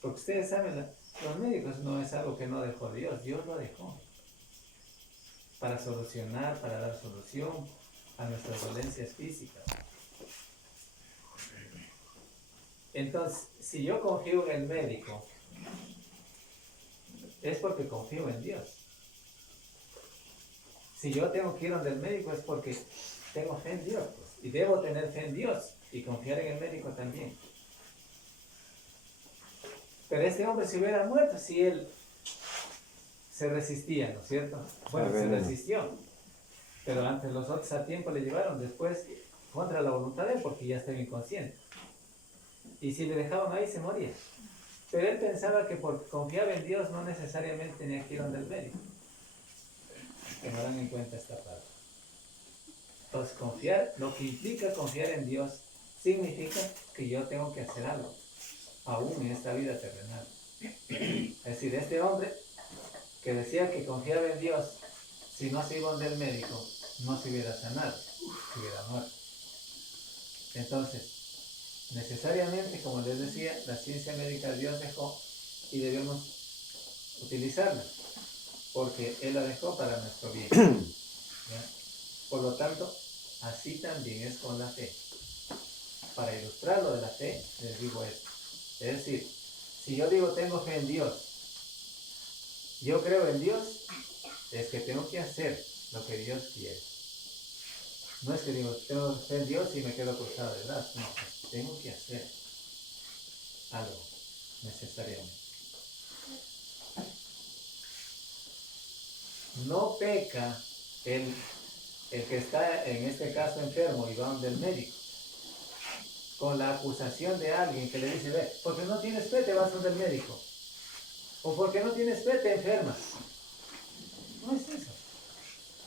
Porque ustedes saben, los médicos no es algo que no dejó Dios, Dios lo dejó para solucionar, para dar solución a nuestras dolencias físicas. Entonces, si yo confío en el médico, es porque confío en Dios. Si yo tengo que ir donde el médico es porque tengo fe en Dios, pues, y debo tener fe en Dios y confiar en el médico también. Pero este hombre se hubiera muerto si él se resistía, ¿no es cierto? Bueno, se resistió. Pero antes los otros a tiempo le llevaron, después contra la voluntad de él porque ya estaba inconsciente. Y si le dejaban ahí se moría. Pero él pensaba que porque confiaba en Dios no necesariamente tenía que ir donde el médico. Tomarán en cuenta esta parte. Entonces lo que implica confiar en Dios significa que yo tengo que hacer algo, aún en esta vida terrenal. Es decir, este hombre que decía que confiaba en Dios, si no se iba donde el médico, no se hubiera sanado, se hubiera muerto. Entonces, necesariamente, como les decía, la ciencia médica Dios dejó y debemos utilizarla, porque Él la dejó para nuestro bien. ¿Ya? Por lo tanto, así también es con la fe. Para ilustrar lo de la fe, les digo esto. Es decir, si yo digo tengo fe en Dios, yo creo en Dios, es que tengo que hacer lo que Dios quiere. No es que digo, tengo fe en Dios y me quedo cruzado de brazos. No, tengo que hacer algo necesariamente. No peca el que está en este caso enfermo y va donde el médico, con la acusación de alguien que le dice, ve, porque no tienes fe te vas donde el médico, o porque no tienes fe te enfermas. No es eso.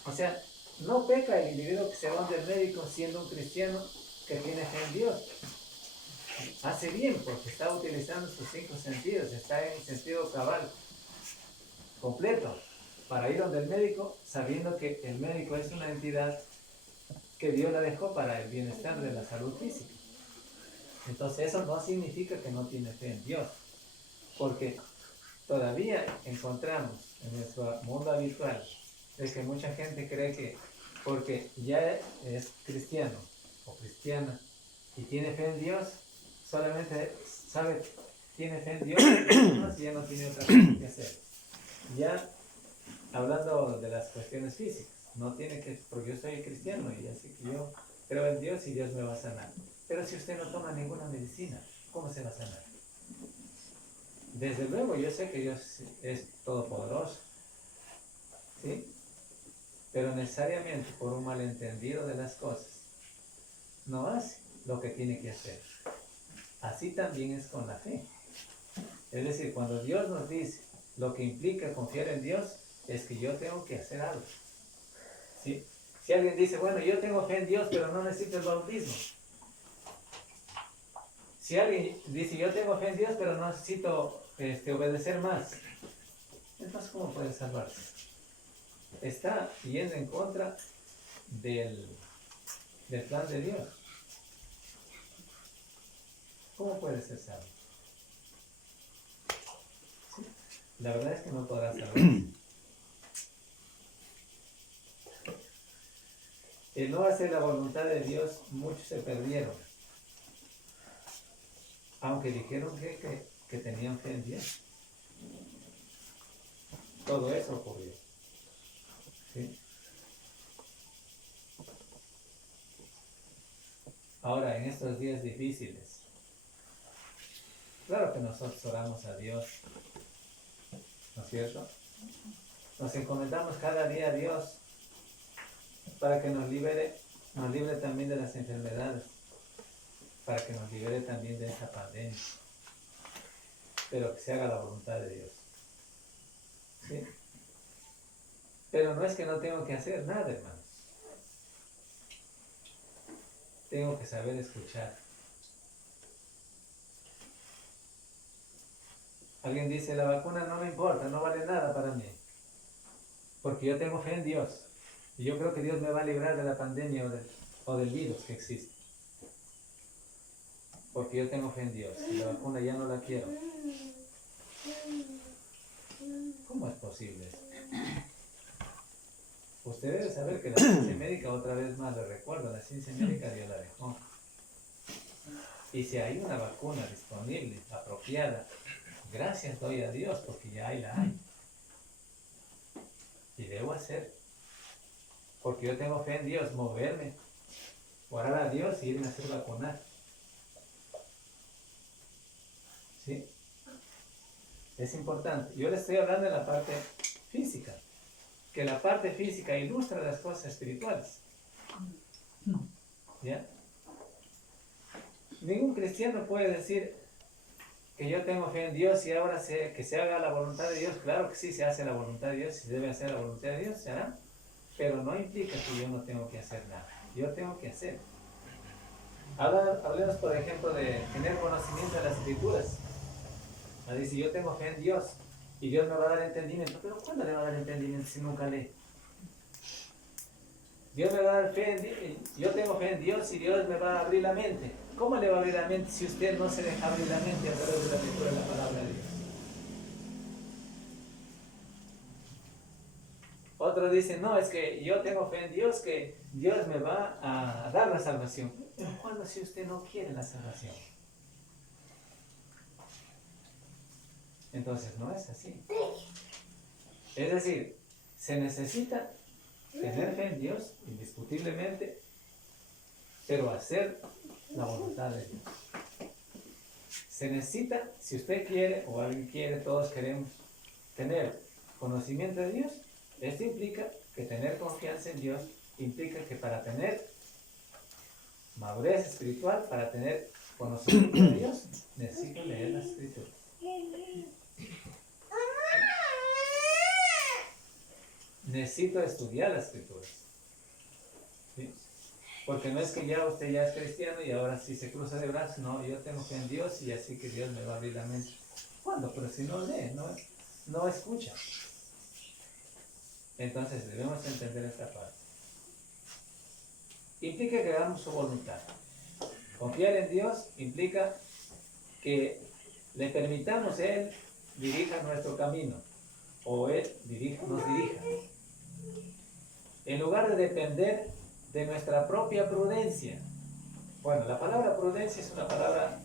O sea, no peca el individuo que se va donde el médico siendo un cristiano que tiene fe en Dios. Hace bien porque está utilizando sus 5 sentidos, está en sentido cabal, completo, para ir donde el médico, sabiendo que el médico es una entidad que Dios la dejó para el bienestar de la salud física. Entonces eso no significa que no tiene fe en Dios, porque todavía encontramos en nuestro mundo habitual de que mucha gente cree que porque ya es cristiano o cristiana y tiene fe en Dios, solamente tiene fe en Dios y ya no tiene otra cosa que hacer. Ya hablando de las cuestiones físicas, no tiene que, porque yo soy cristiano y así que yo creo en Dios y Dios me va a sanar. Pero si usted no toma ninguna medicina, ¿cómo se va a sanar? Desde luego yo sé que Dios es todopoderoso, ¿sí? Pero necesariamente por un malentendido de las cosas, no hace lo que tiene que hacer. Así también es con la fe. Es decir, cuando Dios nos dice lo que implica confiar en Dios, es que yo tengo que hacer algo. ¿Sí? Si alguien dice, bueno, yo tengo fe en Dios, pero no necesito el bautismo. Si alguien dice, yo tengo fe en Dios, pero no necesito obedecer más, entonces ¿cómo puede salvarse? Está yendo en contra del plan de Dios. ¿Cómo puede ser salvo? ¿Sí? La verdad es que no podrá salvarse. El no hacer la voluntad de Dios, muchos se perdieron. Aunque dijeron que tenían fe en Dios. Todo eso ocurrió. ¿Sí? Ahora, en estos días difíciles, claro que nosotros oramos a Dios, ¿no es cierto? Nos encomendamos cada día a Dios para que nos libre también de las enfermedades, para que nos libere también de esta pandemia, pero que se haga la voluntad de Dios. ¿Sí? Pero no es que no tengo que hacer nada, hermanos. Tengo que saber escuchar. Alguien dice, la vacuna no me importa, no vale nada para mí, porque yo tengo fe en Dios, y yo creo que Dios me va a librar de la pandemia o del virus que existe, porque yo tengo fe en Dios, y la vacuna ya no la quiero. ¿Cómo es posible eso? Usted debe saber que la ciencia médica, otra vez más le recuerdo, la ciencia médica Dios la dejó. Y si hay una vacuna disponible, apropiada, gracias doy a Dios porque ya la hay. Y debo hacer. Porque yo tengo fe en Dios, moverme, orar a Dios y irme a hacer vacunar. ¿Sí? Es importante. Yo le estoy hablando de la parte física. Que la parte física ilustra las cosas espirituales. ¿Ya? Ningún cristiano puede decir que yo tengo fe en Dios y ahora que se haga la voluntad de Dios. Claro que sí, se hace la voluntad de Dios, si debe hacer la voluntad de Dios, se hará. Pero no implica que yo no tengo que hacer nada. Yo tengo que hacer. Hablemos, por ejemplo, de tener conocimiento de las Escrituras. Dice, yo tengo fe en Dios y Dios me va a dar entendimiento. Pero ¿cuándo le va a dar entendimiento si nunca lee? Dios me va a dar fe yo tengo fe en Dios y Dios me va a abrir la mente. ¿Cómo le va a abrir la mente si usted no se deja abrir la mente a través de la lectura de la palabra de Dios? Otros dicen, no, es que yo tengo fe en Dios, que Dios me va a dar la salvación. Pero ¿cuándo si usted no quiere la salvación? Entonces no es así. Es decir, se necesita tener fe en Dios, indiscutiblemente, pero hacer la voluntad de Dios. Se necesita, si usted quiere o alguien quiere, todos queremos tener conocimiento de Dios. Esto implica que tener confianza en Dios implica que para tener madurez espiritual, para tener conocimiento de Dios, necesito leer las Escrituras. Necesito estudiar las Escrituras. ¿Sí? Porque no es que ya usted ya es cristiano y ahora sí se cruza de brazos. No, yo tengo fe en Dios y así que Dios me va a abrir la mente. ¿Cuándo? Pero si no lee, no escucha. Entonces debemos entender esta parte. Implica que hagamos su voluntad. Confiar en Dios implica que le permitamos a Él dirija nuestro camino, o Él nos dirija. En lugar de depender de nuestra propia prudencia. Bueno, la palabra prudencia es una palabra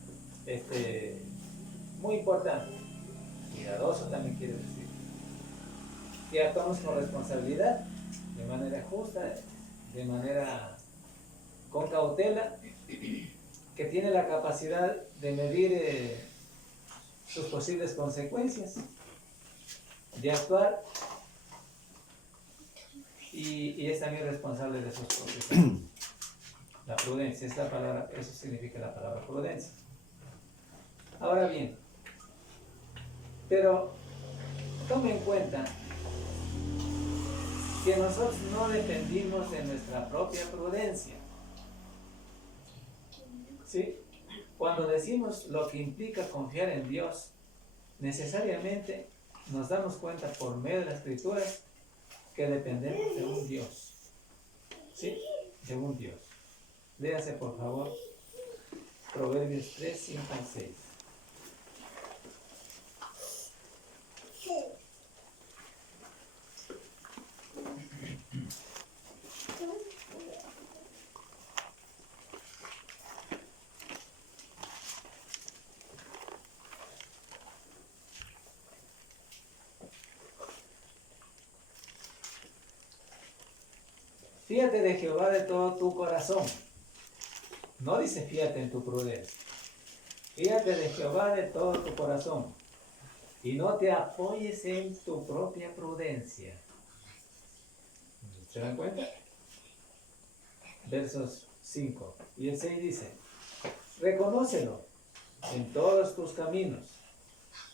muy importante. Cuidadoso también quiere decir. Que actuamos con responsabilidad, de manera justa, de manera con cautela, que tiene la capacidad de medir sus posibles consecuencias, de actuar y es también responsable de sus propios actos. La prudencia, esta palabra, eso significa la palabra prudencia. Ahora bien, pero tome en cuenta que nosotros no dependimos de nuestra propia prudencia. ¿Sí? Cuando decimos lo que implica confiar en Dios, necesariamente nos damos cuenta por medio de las Escrituras que dependemos de un Dios. ¿Sí? De un Dios. Léase por favor Proverbios 3, 5 al 6. Fíate de Jehová de todo tu corazón. No dice fíate en tu prudencia. Fíate de Jehová de todo tu corazón. Y no te apoyes en tu propia prudencia. ¿Se dan cuenta? Versos 5 y el 6 dice: reconócelo en todos tus caminos,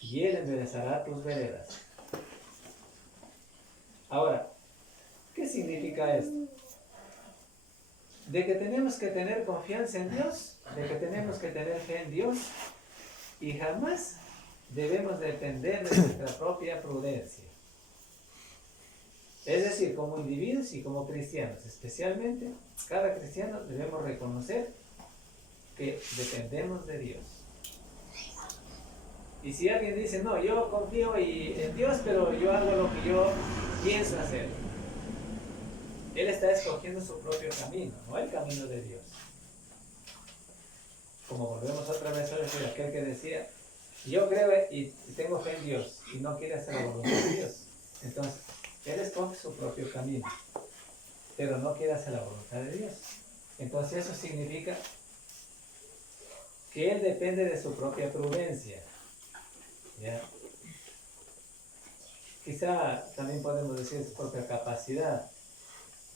y Él enderezará tus veredas. Ahora, ¿qué significa esto? De que tenemos que tener confianza en Dios, de que tenemos que tener fe en Dios, y jamás debemos depender de nuestra propia prudencia. Es decir, como individuos y como cristianos, especialmente, cada cristiano debemos reconocer que dependemos de Dios. Y si alguien dice, no, yo confío en Dios, pero yo hago lo que yo pienso hacer, él está escogiendo su propio camino, no el camino de Dios. Como volvemos otra vez a decir, aquel que decía, yo creo y tengo fe en Dios, y no quiere hacer la voluntad de Dios. Entonces, él escoge su propio camino, pero no quiere hacer la voluntad de Dios. Entonces eso significa que él depende de su propia prudencia. ¿Ya? Quizá también podemos decir su propia capacidad,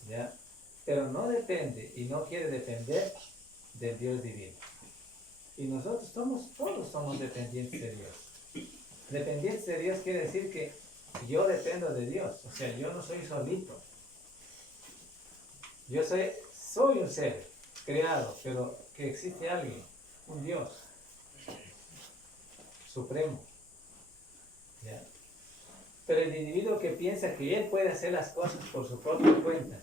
¿ya? Pero no depende y no quiere depender del Dios divino. Y nosotros todos somos dependientes de Dios. Dependientes de Dios quiere decir que yo dependo de Dios, o sea, yo no soy solito. Yo soy un ser creado, pero que existe alguien, un Dios supremo. ¿Ya? Pero el individuo que piensa que él puede hacer las cosas por su propia cuenta,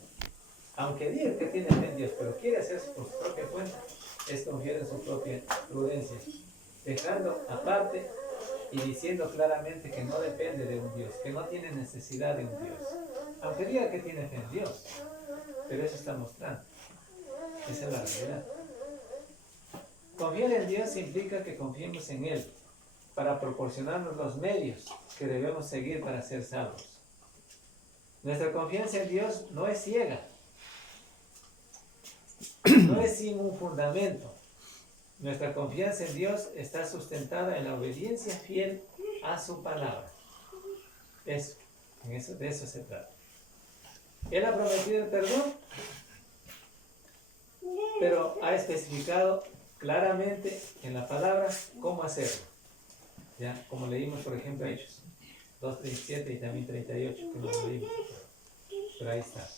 aunque diga que tiene fe en Dios, pero quiere hacerse por su propia cuenta, es confiar en su propia prudencia, dejando aparte y diciendo claramente que no depende de un Dios, que no tiene necesidad de un Dios, aunque diga que tiene fe en Dios, pero eso está mostrando, esa es la realidad. Confiar en Dios implica que confiemos en Él para proporcionarnos los medios que debemos seguir para ser salvos. Nuestra confianza en Dios no es ciega, no es sin un fundamento. Nuestra confianza en Dios está sustentada en la obediencia fiel a su palabra. De eso se trata. Él ha prometido el perdón, pero ha especificado claramente en la palabra cómo hacerlo. ¿Ya? Como leímos, por ejemplo, Hechos 2:37 y también 38, que no lo leímos, pero ahí está.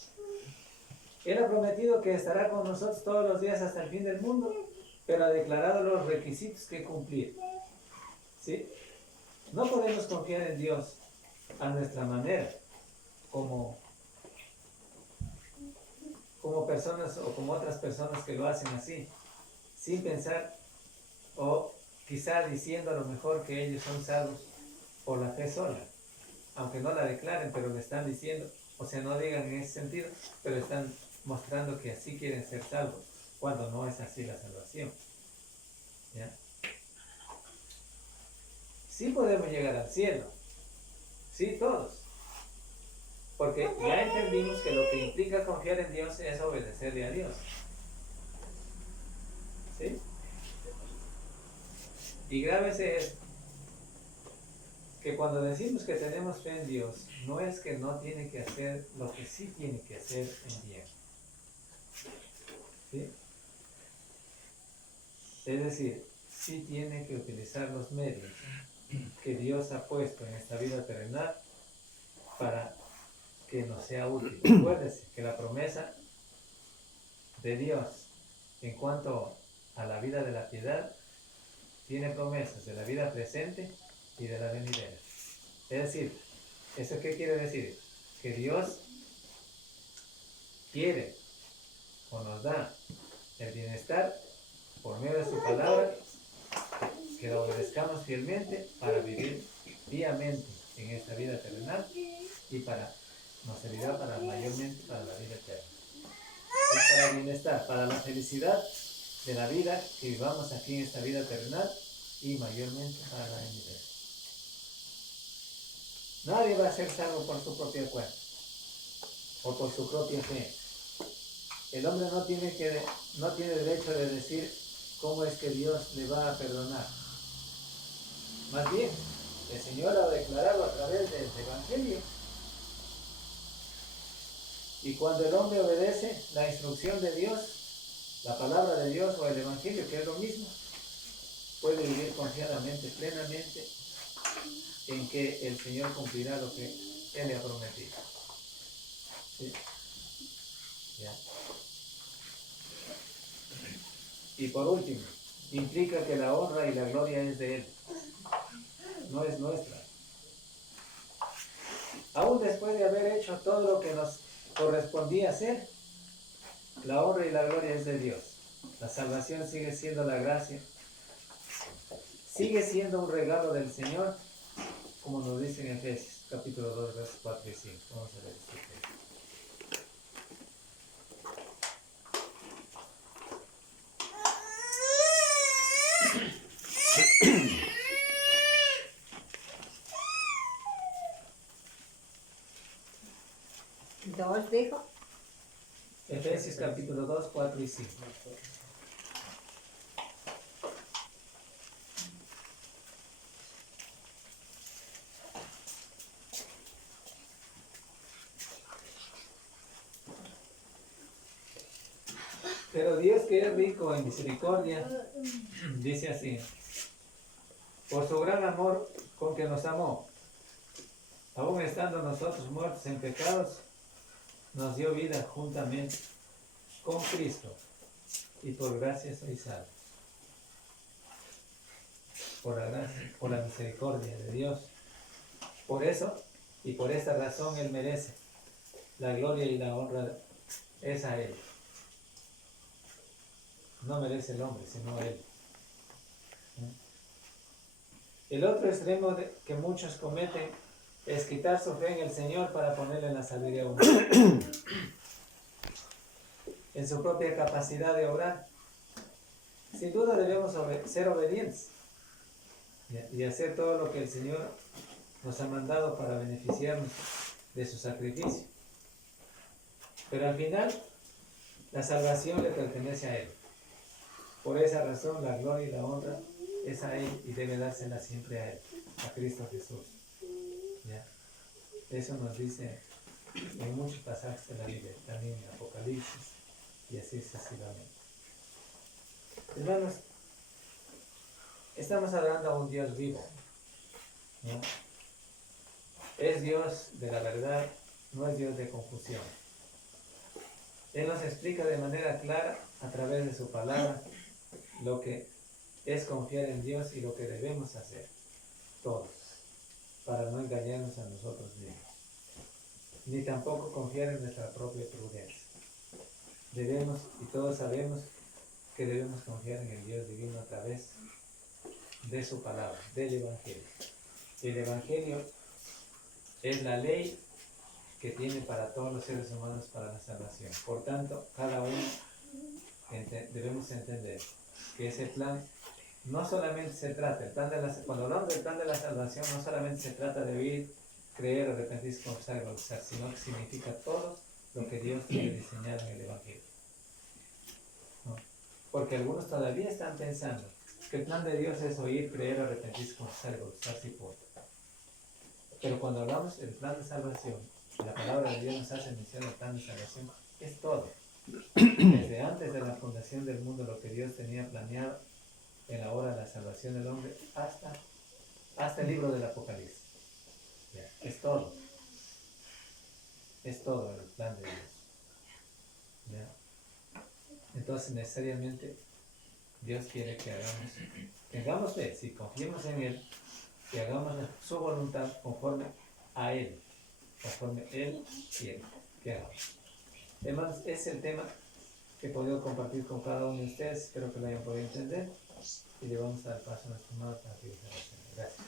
Él ha prometido que estará con nosotros todos los días hasta el fin del mundo, pero ha declarado los requisitos que cumplir. ¿Sí? No podemos confiar en Dios a nuestra manera, como personas o como otras personas que lo hacen así, sin pensar o quizá diciendo a lo mejor que ellos son salvos por la fe sola, aunque no la declaren, pero le están diciendo, o sea, no digan en ese sentido, pero están mostrando que así quieren ser salvos, cuando no es así la salvación. ¿Ya? Sí podemos llegar al cielo, sí, todos, porque ya entendimos que lo que implica confiar en Dios es obedecerle a Dios. ¿Sí? Y grábese esto, que cuando decimos que tenemos fe en Dios, no es que no tiene que hacer lo que sí tiene que hacer en bien. ¿Sí? Es decir, sí tiene que utilizar los medios que Dios ha puesto en esta vida terrenal para que nos sea útil. Recuérdese que la promesa de Dios en cuanto a la vida de la piedad tiene promesas de la vida presente y de la venidera. Es decir, ¿eso qué quiere decir? Que Dios quiere o nos da el bienestar por medio de su palabra, que la obedezcamos fielmente para vivir piamente en esta vida terrenal y nos servirá mayormente para la vida eterna. Es para el bienestar, para la felicidad de la vida que vivamos aquí en esta vida terrenal y mayormente para la venidera. Nadie va a ser salvo por su propia cuenta o por su propia fe. El hombre no tiene derecho de decir cómo es que Dios le va a perdonar. Más bien, el Señor ha declarado a través del Evangelio. Y cuando el hombre obedece la instrucción de Dios, la palabra de Dios o el Evangelio, que es lo mismo, puede vivir confiadamente, plenamente, en que el Señor cumplirá lo que Él le ha prometido. ¿Sí? ¿Ya? Y por último, implica que la honra y la gloria es de Él, no es nuestra. Aún después de haber hecho todo lo que nos correspondía hacer, la honra y la gloria es de Dios. La salvación sigue siendo la gracia, sigue siendo un regalo del Señor, como nos dice en Efesios, capítulo 2, versos 4 y 5. Vamos a ver este texto. Dos, dijo. Efesios capítulo 2, 4 y 5. Pero Dios, que es rico en misericordia, dice así: por su gran amor con que nos amó, aun estando nosotros muertos en pecados, nos dio vida juntamente con Cristo, y por gracia sois salvos. Por la gracia, por la misericordia de Dios. Por eso y por esta razón Él merece la gloria y la honra, es a Él. No merece el hombre, sino Él. El otro extremo que muchos cometen es quitar su fe en el Señor para ponerle en la sabiduría humana, en su propia capacidad de obrar. Sin duda debemos ser obedientes y hacer todo lo que el Señor nos ha mandado para beneficiarnos de su sacrificio. Pero al final, la salvación le pertenece a Él. Por esa razón, la gloria y la honra es a Él y debe dársela siempre a Él, a Cristo Jesús. ¿Ya? Eso nos dice en muchos pasajes de la Biblia, también en Apocalipsis, y así sucesivamente. Hermanos, estamos hablando a un Dios vivo, ¿no? Es Dios de la verdad, no es Dios de confusión. Él nos explica de manera clara, a través de su palabra, lo que es confiar en Dios y lo que debemos hacer, todos, para no engañarnos a nosotros mismos, ni tampoco confiar en nuestra propia prudencia. Debemos, y todos sabemos, que debemos confiar en el Dios divino a través de su palabra, del Evangelio. El Evangelio es la ley que tiene para todos los seres humanos para la salvación. Por tanto, cada uno debemos entender que ese plan no solamente se trata, cuando hablamos del plan de la salvación, no solamente se trata de oír, creer, arrepentirse, confesar y bautizar, sino que significa todo lo que Dios tiene diseñado en el Evangelio. ¿No? Porque algunos todavía están pensando que el plan de Dios es oír, creer, arrepentirse, confesar y bautizar, sí, por. Pero cuando hablamos del plan de salvación, la palabra de Dios nos hace mención del plan de salvación, es todo. Desde antes de la fundación del mundo, lo que Dios tenía planeado en la hora de la salvación del hombre, hasta el libro del Apocalipsis. Ya, es todo. Es todo el plan de Dios. ¿Ya? Entonces, necesariamente, Dios quiere que tengamos fe, si confiemos en Él, que hagamos su voluntad conforme a Él, conforme Él quiere que hagamos. Hermanos, es el tema que he podido compartir con cada uno de ustedes, espero que lo hayan podido entender, y le vamos a dar paso a nuestro hermano para que Gracias.